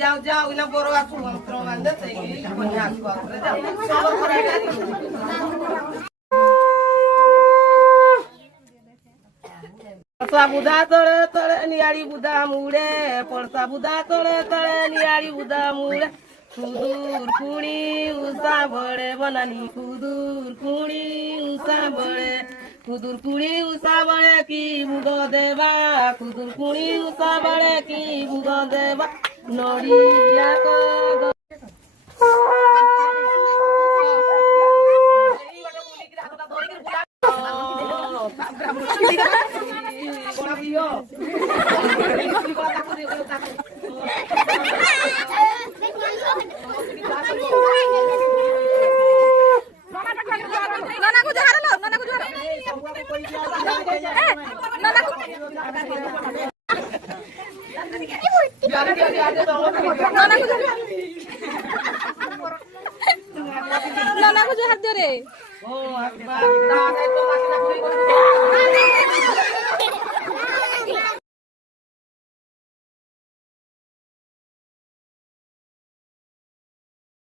जाओ जाओ इला बोरो आसु मंत्र बांधे ते बन्या आसु आसु जाओ सोलो करायला पळसा बुधा तळे तळे नियाळी बुधा मुळे पळसा बुधा तळे तळे नियाळी बुधा मुळे कुदूर कुणी उसा बळे बनानी कुदूर कुणी उसा बळे कुदूर कुणी उसा बळे की मुग देवा कुदूर कुणी उसा बळे की मुग देवा नडिया को नाना को जो हाथ दे रे ओ हाथ बा